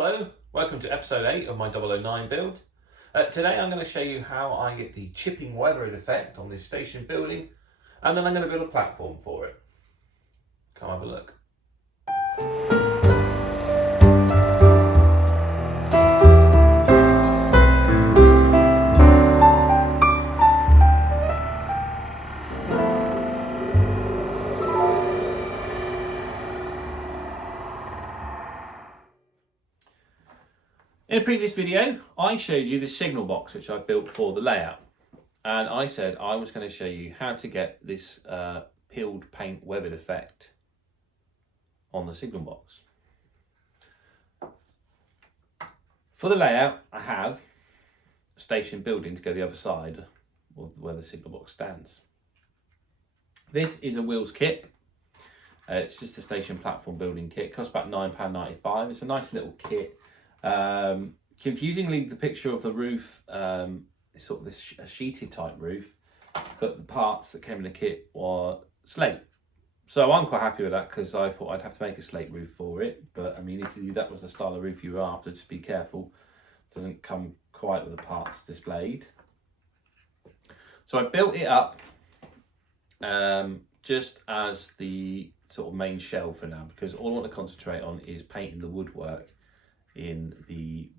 Hello, welcome to episode 8 of my OO9 build. Today I'm going to show you how I get the chipping weathering effect on this station building, and then I'm going to build a platform for it. Come have a look. In a previous video, I showed you the signal box which I built for the layout, and I said I was going to show you how to get this peeled paint weathered effect on the signal box. For the layout, I have a station building to go the other side of where the signal box stands. This is a wheels kit. It's just a station platform building kit. It costs about £9.95. It's a nice little kit. Confusingly, the picture of the roof is sort of this sheeted type roof, but the parts that came in the kit were slate. So I'm quite happy with that because I thought I'd have to make a slate roof for it. But I mean, if that was the style of roof you were after, just be careful. It doesn't come quite with the parts displayed. So I built it up just as the sort of main shell for now, because all I want to concentrate on is painting the woodwork in the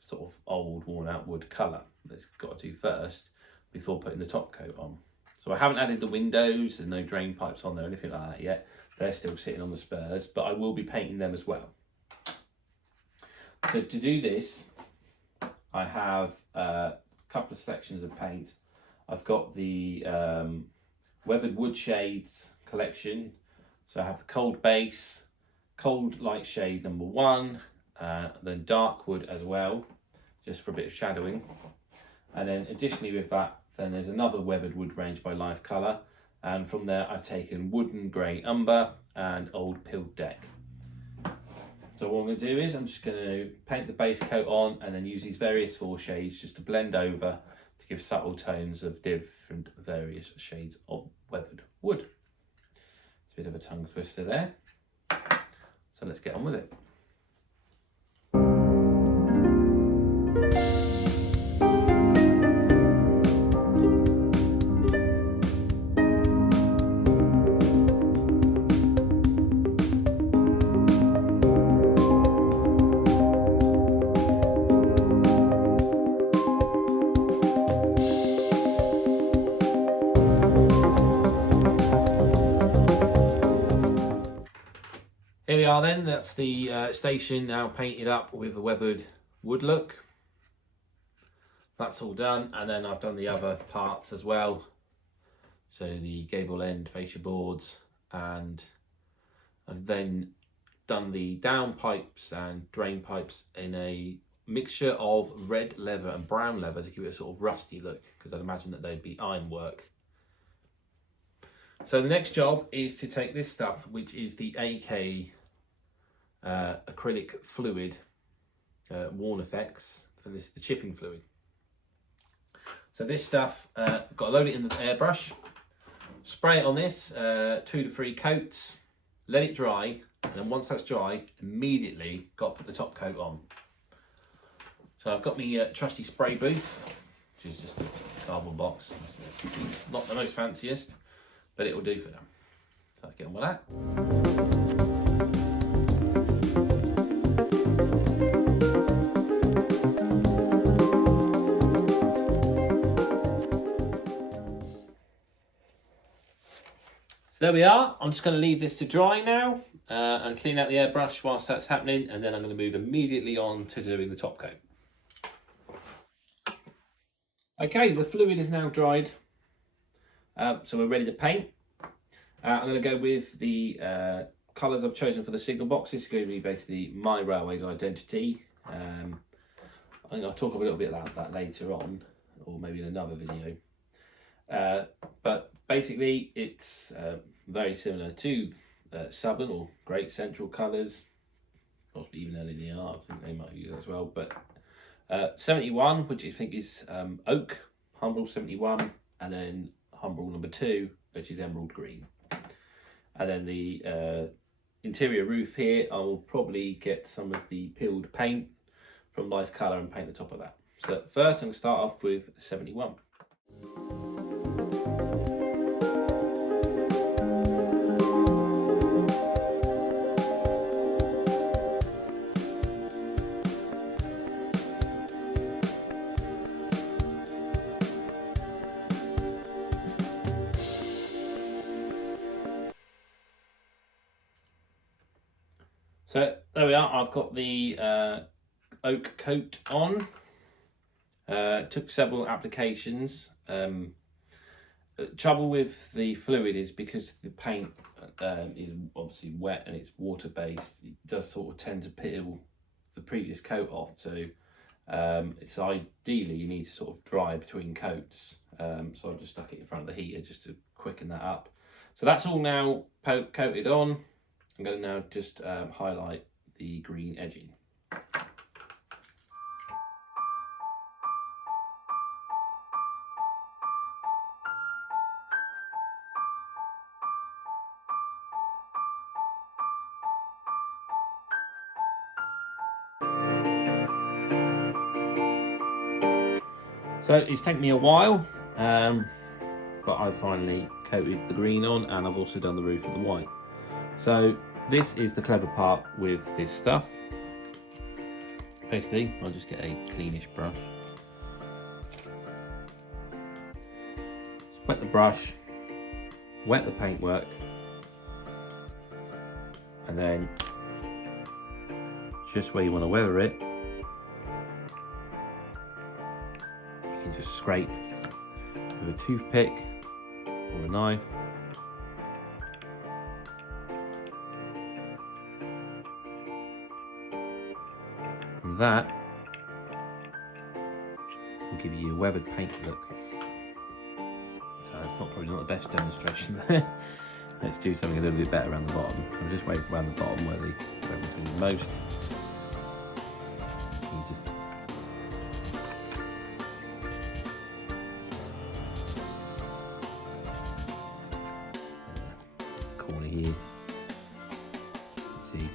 sort of old worn out wood colour that's got to do first before putting the top coat on. So I haven't added the windows and no drain pipes on there or anything like that yet. They're still sitting on the spurs, but I will be painting them as well. So to do this, I have a couple of selections of paint. I've got the weathered wood shades collection. So I have the cold base, cold light shade number 1, then dark wood as well, just for a bit of shadowing. And then additionally with that, then there's another weathered wood range by Life Colour. And from there I've taken wooden grey umber and old peeled deck. So what I'm going to do is I'm just going to paint the base coat on and then use these various 4 shades just to blend over to give subtle tones of different various shades of weathered wood. It's a bit of a tongue twister there. So let's get on with it. Here we are then, that's the station now painted up with a weathered wood look. That's all done, and then I've done the other parts as well. So the gable end fascia boards, and I've then done the down pipes and drain pipes in a mixture of red leather and brown leather to give it a sort of rusty look, because I'd imagine that they'd be ironwork. So the next job is to take this stuff, which is the AK acrylic fluid, worn effects for this, the chipping fluid. So this stuff, got to load it in the airbrush, spray it on this, 2 to 3 coats, let it dry, and then once that's dry, immediately got to put the top coat on. So I've got my trusty spray booth, which is just a cardboard box. Not the most fanciest, but it will do for now. So let's get on with that. So there we are. I'm just going to leave this to dry now and clean out the airbrush whilst that's happening, and then I'm going to move immediately on to doing the top coat. Okay, the fluid is now dried, so we're ready to paint. I'm going to go with the colours I've chosen for the signal box. This is going to be basically my railway's identity. I think I'll talk a little bit about that later on, or maybe in another video. But basically it's very similar to Southern or Great Central colours, possibly even LEDR, I think they might use as well. But 71, which I think is oak, Humbrol 71, and then Humbrol number 2, which is emerald green. And then the interior roof here, I will probably get some of the peeled paint from Life Colour and paint the top of that. So first I'm going to start off with 71. So there we are, I've got the oak coat on. Took several applications. Trouble with the fluid is because the paint is obviously wet and it's water based, it does sort of tend to peel the previous coat off. So it's ideally you need to sort of dry between coats. So I've just stuck it in front of the heater just to quicken that up. So that's all now coated on. I'm going to now just highlight the green edging. So it's taken me a while, but I've finally coated the green on, and I've also done the roof with the white. So this is the clever part with this stuff. Basically, I'll just get a cleanish brush. Wet the brush, wet the paintwork, and then just where you want to weather it, you can just scrape with a toothpick or a knife. And that will give you a weathered paint look. So it's probably not the best demonstration there. Let's do something a little bit better around the bottom. I'll just wave around the bottom where it's going to be most. Corner here. See,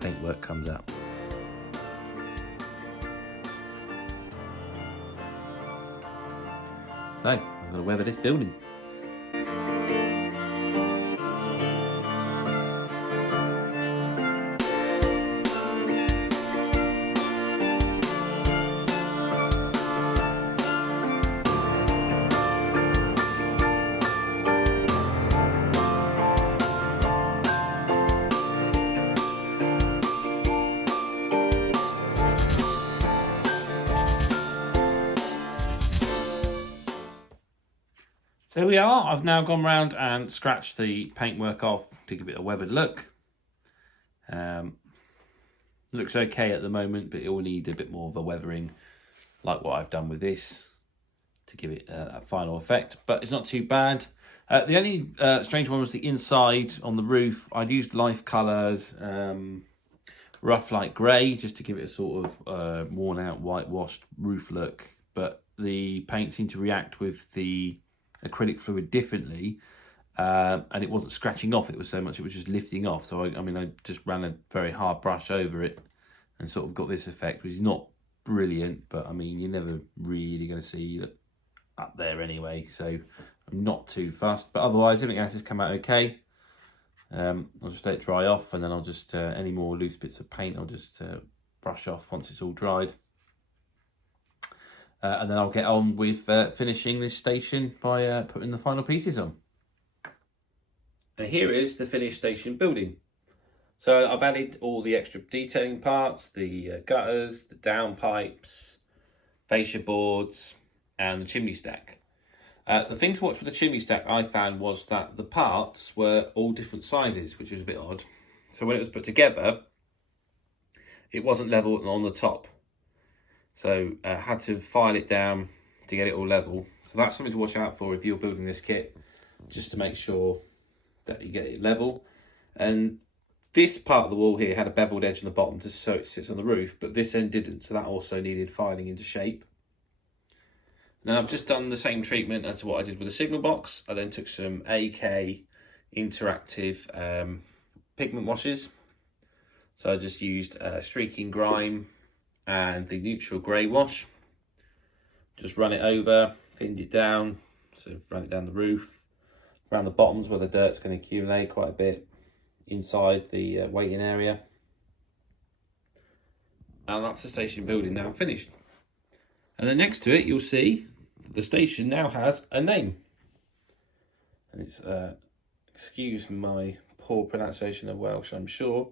paintwork comes out. So I'm going to weather this building. So here we are, I've now gone round and scratched the paintwork off to give it a weathered look. Looks okay at the moment, but it will need a bit more of a weathering, like what I've done with this, to give it a final effect, but it's not too bad. The only strange one was the inside on the roof. I'd used Life Colours, rough light grey, just to give it a sort of worn out whitewashed roof look, but the paint seemed to react with the acrylic fluid differently, and it wasn't scratching off it was so much, it was just lifting off. So I mean I just ran a very hard brush over it and sort of got this effect, which is not brilliant, but I mean you're never really going to see it up there anyway, so I'm not too fussed. But otherwise everything else has come out okay. I'll just let it dry off, and then I'll just any more loose bits of paint I'll just brush off once it's all dried. And then I'll get on with finishing this station by putting the final pieces on. And here is the finished station building. So I've added all the extra detailing parts, the gutters, the downpipes, fascia boards, and the chimney stack. The thing to watch with the chimney stack I found was that the parts were all different sizes, which was a bit odd. So when it was put together, it wasn't level on the top. So I had to file it down to get it all level. So that's something to watch out for if you're building this kit, just to make sure that you get it level. And this part of the wall here had a beveled edge on the bottom just so it sits on the roof, but this end didn't, so that also needed filing into shape. And then I've just done the same treatment as what I did with the signal box. I then took some AK interactive pigment washes. So I just used streaking grime and the neutral grey wash. Just run it over, thinned it down, so run it down the roof, around the bottoms where the dirt's going to accumulate quite a bit, inside the waiting area. And that's the station building now finished. And then next to it, you'll see the station now has a name. And it's, excuse my poor pronunciation of Welsh, I'm sure,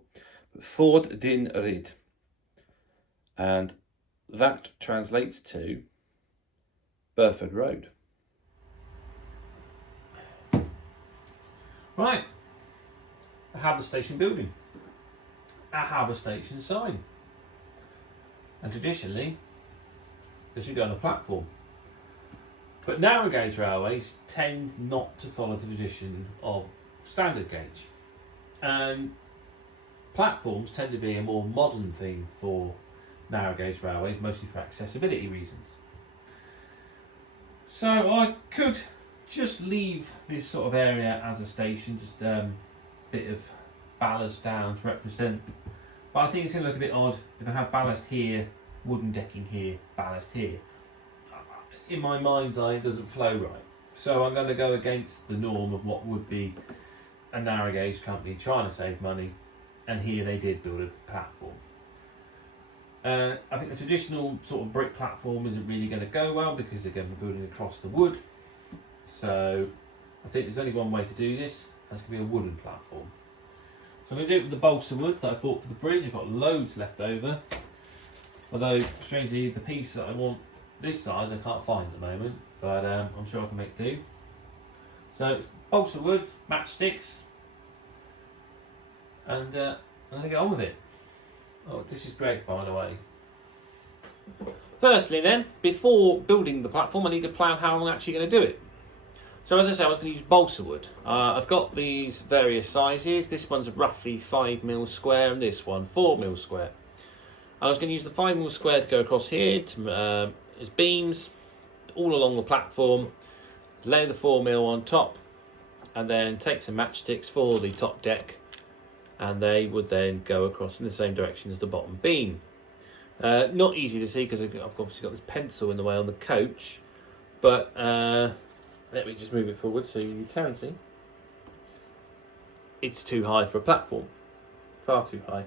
but Ford Dyn Ryd. And that translates to Burford Road. Right, I have the station building. I have a station sign. And traditionally, this should go on a platform. But narrow gauge railways tend not to follow the tradition of standard gauge. And platforms tend to be a more modern thing for narrow gauge railways, mostly for accessibility reasons. So I could just leave this sort of area as a station, just a bit of ballast down to represent. But I think it's going to look a bit odd if I have ballast here, wooden decking here, ballast here. In my mind's eye, it doesn't flow right. So I'm going to go against the norm of what would be a narrow gauge company trying to save money, and here they did build a platform. I think the traditional sort of brick platform isn't really going to go well because they're going to be building across the wood. So I think there's only one way to do this. That's going to be a wooden platform. So I'm going to do it with the balsa wood that I bought for the bridge. I've got loads left over. Although, strangely, the piece that I want this size I can't find at the moment. But I'm sure I can make do. So it's balsa wood, matchsticks. And I'm going to get on with it. Oh, this is great, by the way. Firstly then, before building the platform, I need to plan how I'm actually going to do it. So as I said, I was going to use balsa wood. I've got these various sizes. This one's roughly 5mm square and this one 4mm square. I was going to use the 5mm square to go across here to, as beams all along the platform, lay the 4mm on top, and then take some matchsticks for the top deck, and they would then go across in the same direction as the bottom beam. Not easy to see because I've obviously got this pencil in the way on the coach, but let me just move it forward so you can see. It's too high for a platform, far too high.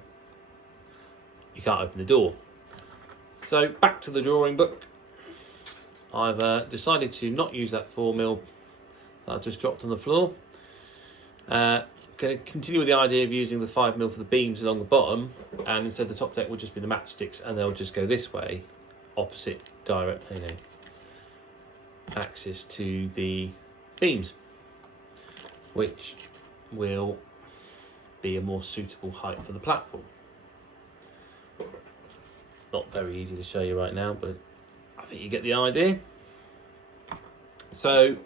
You can't open the door. So back to the drawing book. I've decided to not use that 4mm that I just dropped on the floor. Going to continue with the idea of using the 5mm for the beams along the bottom, and instead the top deck will just be the matchsticks, and they'll just go this way, opposite direct, axis to the beams, which will be a more suitable height for the platform. Not very easy to show you right now, but I think you get the idea. So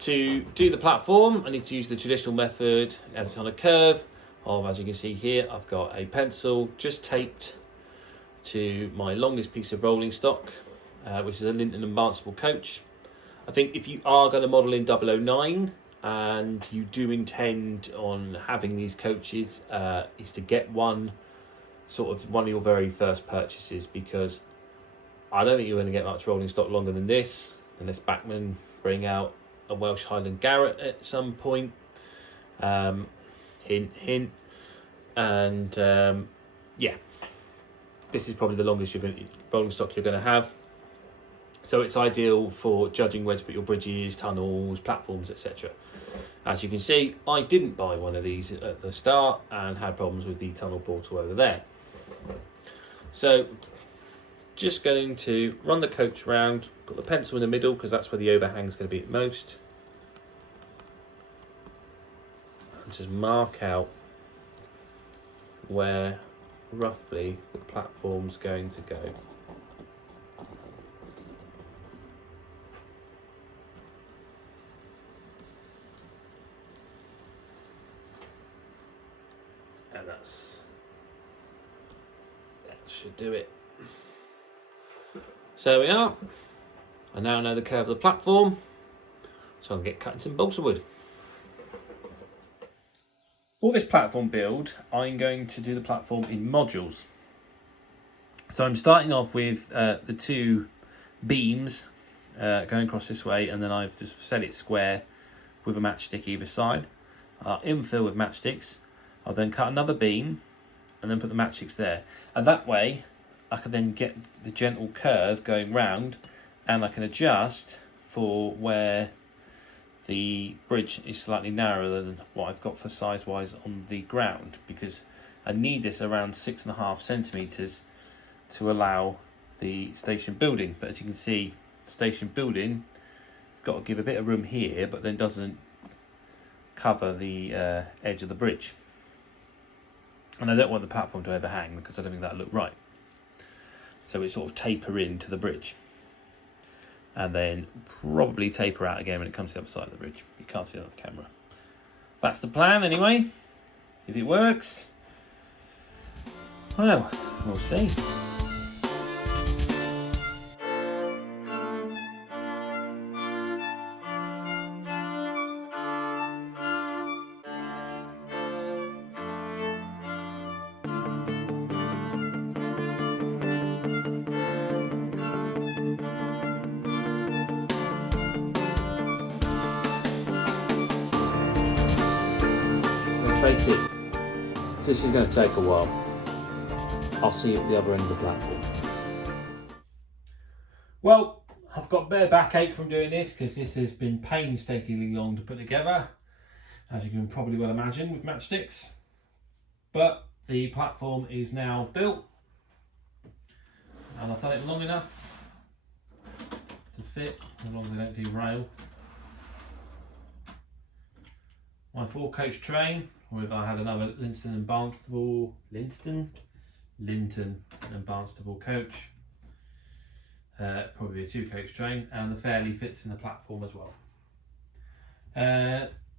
to do the platform, I need to use the traditional method as it's on a curve of, as you can see here, I've got a pencil just taped to my longest piece of rolling stock, which is a Linton and Barnstable coach. I think if you are going to model in 009 and you do intend on having these coaches, is to get one of your very first purchases, because I don't think you're going to get much rolling stock longer than this, unless Bachmann bring out a Welsh Highland Garrett at some point. Hint, hint. And yeah, this is probably the longest rolling stock you're going to have. So it's ideal for judging where to put your bridges, tunnels, platforms, etc. As you can see, I didn't buy one of these at the start and had problems with the tunnel portal over there. So just going to run the coach round, got the pencil in the middle because that's where the overhang is going to be at most. And just mark out where roughly the platform's going to go. And that should do it. So we are. I now know the curve of the platform, so I can get cutting some balsa wood. For this platform build, I'm going to do the platform in modules. So I'm starting off with the two beams going across this way, and then I've just set it square with a matchstick either side. I'll infill with matchsticks. I'll then cut another beam and then put the matchsticks there. And that way I can then get the gentle curve going round, and I can adjust for where the bridge is slightly narrower than what I've got for size wise on the ground, because I need this around 6.5 centimetres to allow the station building. But as you can see, station building has got to give a bit of room here, but then doesn't cover the edge of the bridge. And I don't want the platform to overhang because I don't think that'll look right. So it sort of taper into the bridge, and then probably taper out again when it comes to the other side of the bridge. You can't see that on the camera. That's the plan anyway. If it works, well, we'll see. Face it, this is going to take a while. I'll see you at the other end of the platform. Well, I've got bare backache from doing this because this has been painstakingly long to put together, as you can probably well imagine with matchsticks. But the platform is now built, and I've done it long enough to fit, as long as I don't derail. My 4-coach train, or if I had another Linton and Barnstable coach, probably a 2-coach train, and the fairly fits in the platform as well.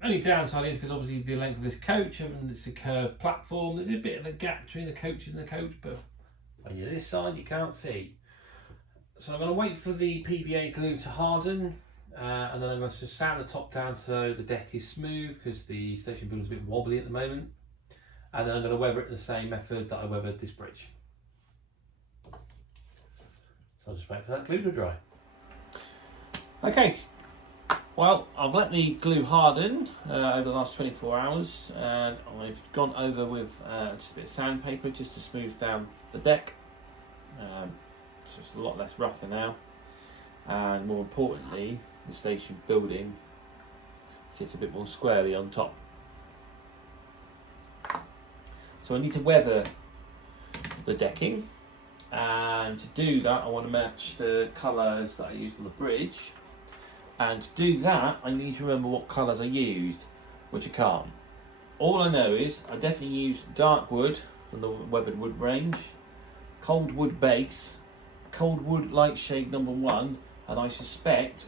Only downside is because obviously the length of this coach, and it's a curved platform, there's a bit of a gap between the coaches and the coach, but when you're this side you can't see. So I'm going to wait for the PVA glue to harden. And then I'm going to sand the top down so the deck is smooth, because the station builder is a bit wobbly at the moment. And then I'm going to weather it in the same method that I weathered this bridge. So I'll just wait for that glue to dry. Okay, well, I've let the glue harden over the last 24 hours, and I've gone over with just a bit of sandpaper just to smooth down the deck. So it's a lot less rougher now, and more importantly, the station building sits a bit more squarely on top. So I need to weather the decking, and to do that I want to match the colours that I used on the bridge, and to do that I need to remember what colours I used, which I can't. All I know is I definitely used dark wood from the weathered wood range, cold wood base, cold wood light shade number 1, and I suspect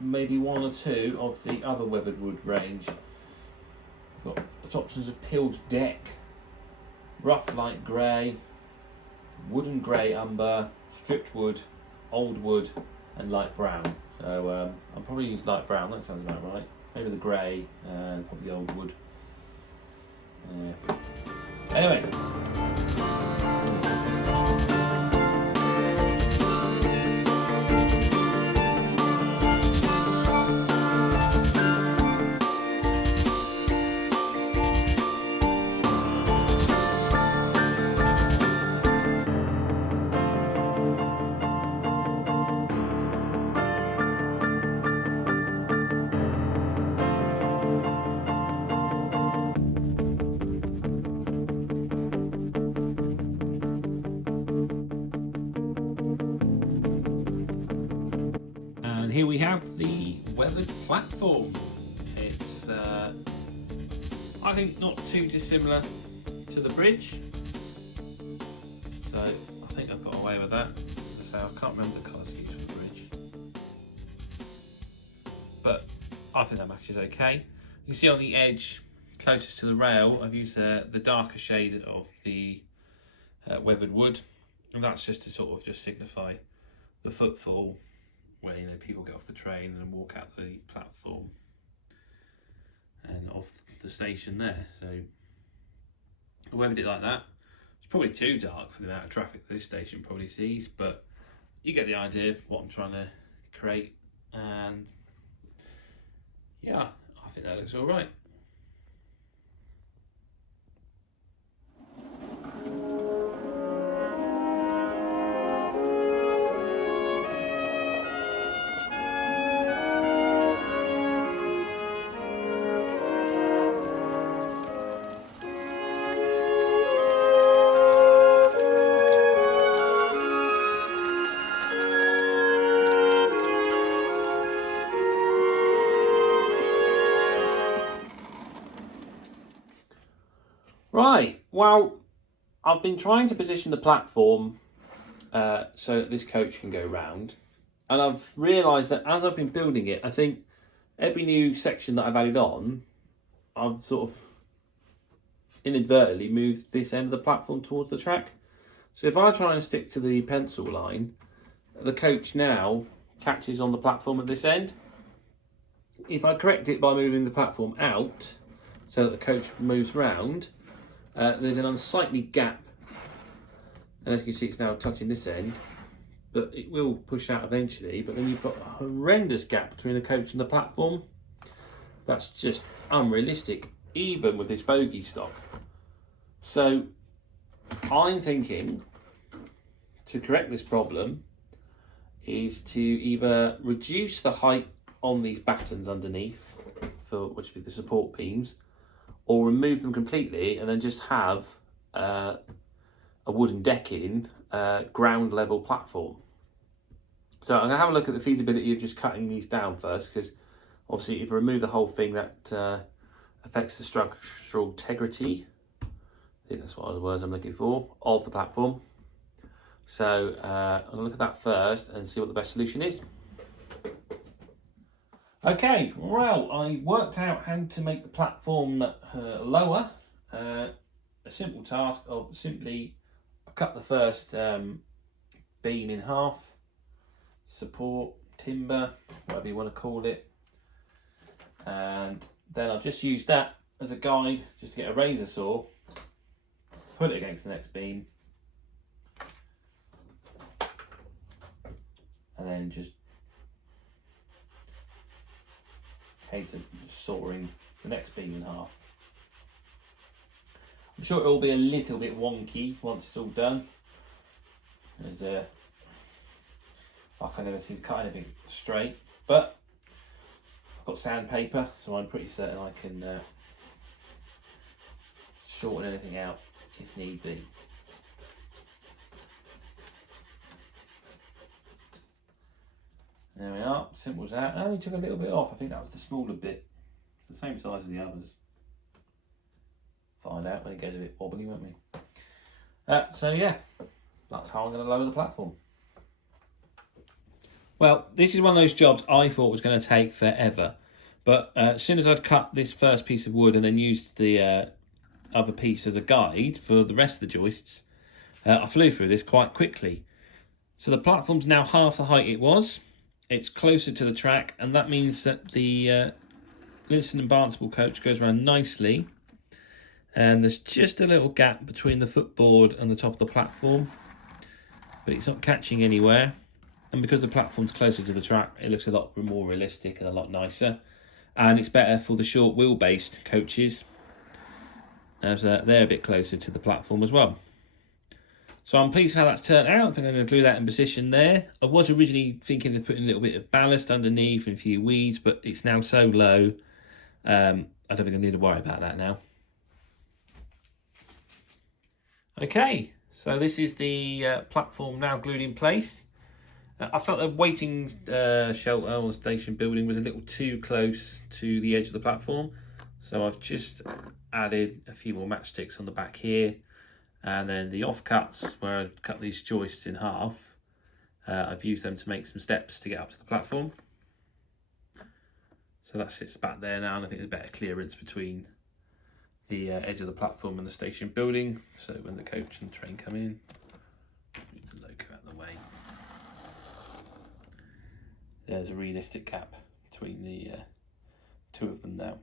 maybe 1 or 2 of the other weathered wood range. I've got options of peeled deck, rough light grey, wooden grey umber, stripped wood, old wood, and light brown. So I'll probably use light brown, that sounds about right. Maybe the grey and probably the old wood. Anyway. Here we have the weathered platform. It's, I think, not too dissimilar to the bridge. So I think I've got away with that. So I can't remember the colours used for the bridge. But I think that matches okay. You can see on the edge, closest to the rail, I've used the darker shade of the weathered wood. And that's just to sort of just signify the footfall, where people get off the train and walk out the platform. and off the station there. So I weathered it like that. It's probably too dark for the amount of traffic this station probably sees, but you get the idea of what I'm trying to create, and yeah, I think that looks all right. Right, well, I've been trying to position the platform so that this coach can go round, and I've realised that as I've been building it, I think every new section that I've added on, I've sort of inadvertently moved this end of the platform towards the track. So if I try and stick to the pencil line, the coach now catches on the platform at this end. If I correct it by moving the platform out so that the coach moves round, there's an unsightly gap, and as you can see it's now touching this end, but it will push out eventually, but then you've got a horrendous gap between the coach and the platform. That's just unrealistic, even with this bogie stock. So I'm thinking to correct this problem is to either reduce the height on these battens underneath, for which would be the support beams, or remove them completely and then just have a wooden decking, ground level platform. So I'm going to have a look at the feasibility of just cutting these down first, because obviously if I remove the whole thing, that affects the structural integrity, I think that's what the words I'm looking for, of the platform. So I'm going to look at that first and see what the best solution is. Okay, well, I worked out how to make the platform lower. A simple task of simply cut the first beam in half, support, timber, whatever you want to call it, and then I've just used that as a guide just to get a razor saw, put it against the next beam, and then just case of sawing the next beam in half. I'm sure it will be a little bit wonky once it's all done. I can never seem to cut anything straight, but I've got sandpaper, so I'm pretty certain I can shorten anything out if need be. There we are, simple as that. I only took a little bit off, I think that was the smaller bit. It's the same size as the others. Find out when it goes a bit wobbly, won't we? So yeah, that's how I'm going to lower the platform. Well, this is one of those jobs I thought was going to take forever. But as soon as I'd cut this first piece of wood and then used the other piece as a guide for the rest of the joists, I flew through this quite quickly. So the platform's now half the height it was. It's closer to the track, and that means that the Linson and Barnstable coach goes around nicely. And there's just a little gap between the footboard and the top of the platform, but it's not catching anywhere. And because the platform's closer to the track, it looks a lot more realistic and a lot nicer. And it's better for the short wheel-based coaches, as they're a bit closer to the platform as well. So I'm pleased how that's turned out. I think I'm going to glue that in position there. I was originally thinking of putting a little bit of ballast underneath and a few weeds, but it's now so low, I don't think I need to worry about that now. Okay, so this is the platform now glued in place. I felt the waiting shelter or station building was a little too close to the edge of the platform, so I've just added a few more matchsticks on the back here, and then the offcuts where I cut these joists in half, I've used them to make some steps to get up to the platform. So that sits back there now, and I think there's better clearance between the edge of the platform and the station building, so when the coach and the train come in, move the loco out of the way. There's a realistic gap between the two of them now.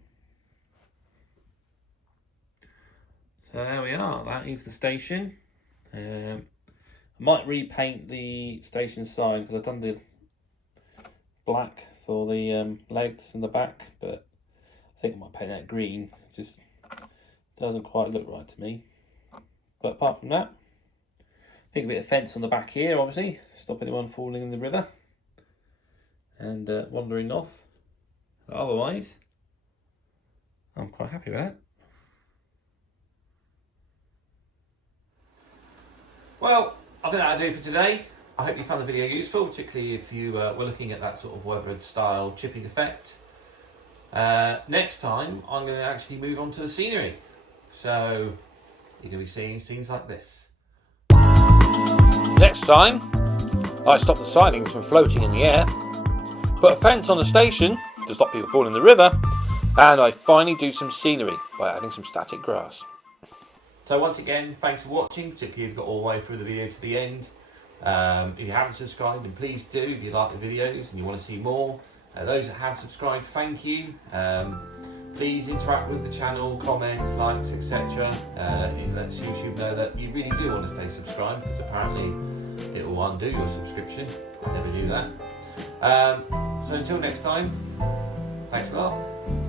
So there we are, that is the station. I might repaint the station sign because I've done the black for the legs and the back, but I think I might paint that green. It just doesn't quite look right to me. But apart from that, I think a bit of fence on the back here, obviously, stop anyone falling in the river and wandering off. But otherwise, I'm quite happy with that. Well, I think that'll do for today. I hope you found the video useful, particularly if you were looking at that sort of weathered style chipping effect. Next time, I'm going to actually move on to the scenery. So, you're going to be seeing scenes like this. Next time, I stop the sidings from floating in the air, put a fence on the station to stop people falling in the river, and I finally do some scenery by adding some static grass. So once again, thanks for watching, particularly if you've got all the way through the video to the end. If you haven't subscribed, then please do if you like the videos and you want to see more. Those that have subscribed, thank you. Please interact with the channel, comments, likes, etc. It lets YouTube know that you really do want to stay subscribed, because apparently it will undo your subscription. I never knew that. So until next time, thanks a lot.